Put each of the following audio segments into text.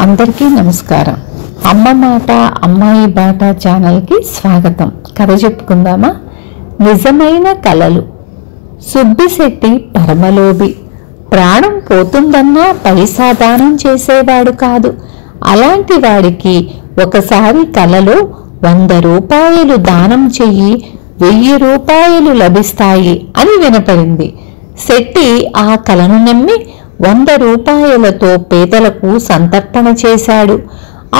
అందరికీ నమస్కారం. అమ్మ మాట అమ్మాయి బాట ఛానల్కి స్వాగతం. కథ చెప్పుకుందామా? నిజమైన కలలు. సుబ్బిశెట్టి పరమలోభి. ప్రాణం పోతుందన్నా పైసా దానం చేసేవాడు కాదు. అలాంటి వాడికి ఒకసారి కలలో 100 రూపాయలు దానం చెయ్యి, 1000 రూపాయలు లభిస్తాయి అని వినపడింది. శెట్టి ఆ కలను నమ్మి 100 రూపాయలతో పేదలకు సంతర్పణ చేశాడు.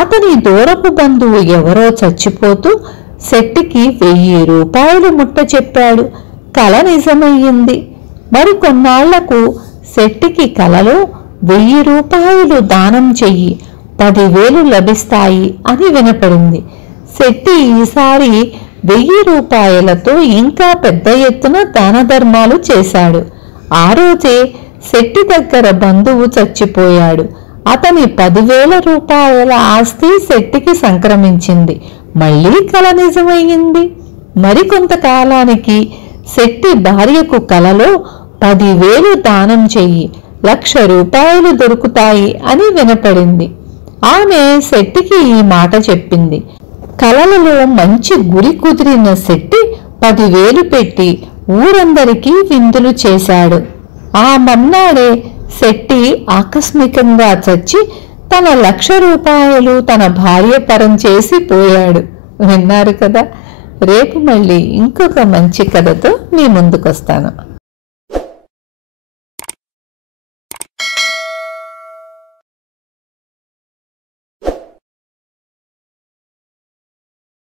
అతని దూరపు బంధువు ఎవరో చచ్చిపోతూ శెట్టికి 1000 రూపాయలు ముట్ట చెప్పాడు. కల నిజమయ్యింది. మరికొన్నాళ్లకు శెట్టికి కలలో 1000 రూపాయలు దానం చెయ్యి, 10,000 లభిస్తాయి అని వినపడింది. శెట్టి ఈసారి 1000 రూపాయలతో ఇంకా పెద్ద ఎత్తున దాన ధర్మాలు చేశాడు. ఆ రోజే శెట్టి దగ్గర బంధువు చచ్చిపోయాడు. అతని 10,000 రూపాయల ఆస్తి శెట్టికి సంక్రమించింది. మళ్లీ కల నిజమయ్యింది. మరికొంతకాలానికి శెట్టి భార్యకు కలలో 10,000 దానం చెయ్యి, 1,00,000 రూపాయలు దొరుకుతాయి అని వినపడింది. ఆమె శెట్టికి ఈ మాట చెప్పింది. కలలలో మంచి గురి కుదిరిన శెట్టి 10,000 పెట్టి ఊరందరికీ విందులు చేశాడు. ఆ మన్నాడే శెట్టి ఆకస్మికంగా చచ్చి తన 1,00,000 రూపాయలు తన భార్య పరం చేసి పోయాడు. విన్నారు కదా. రేపు మళ్ళీ ఇంకొక మంచి కథతో మీ ముందుకొస్తాను.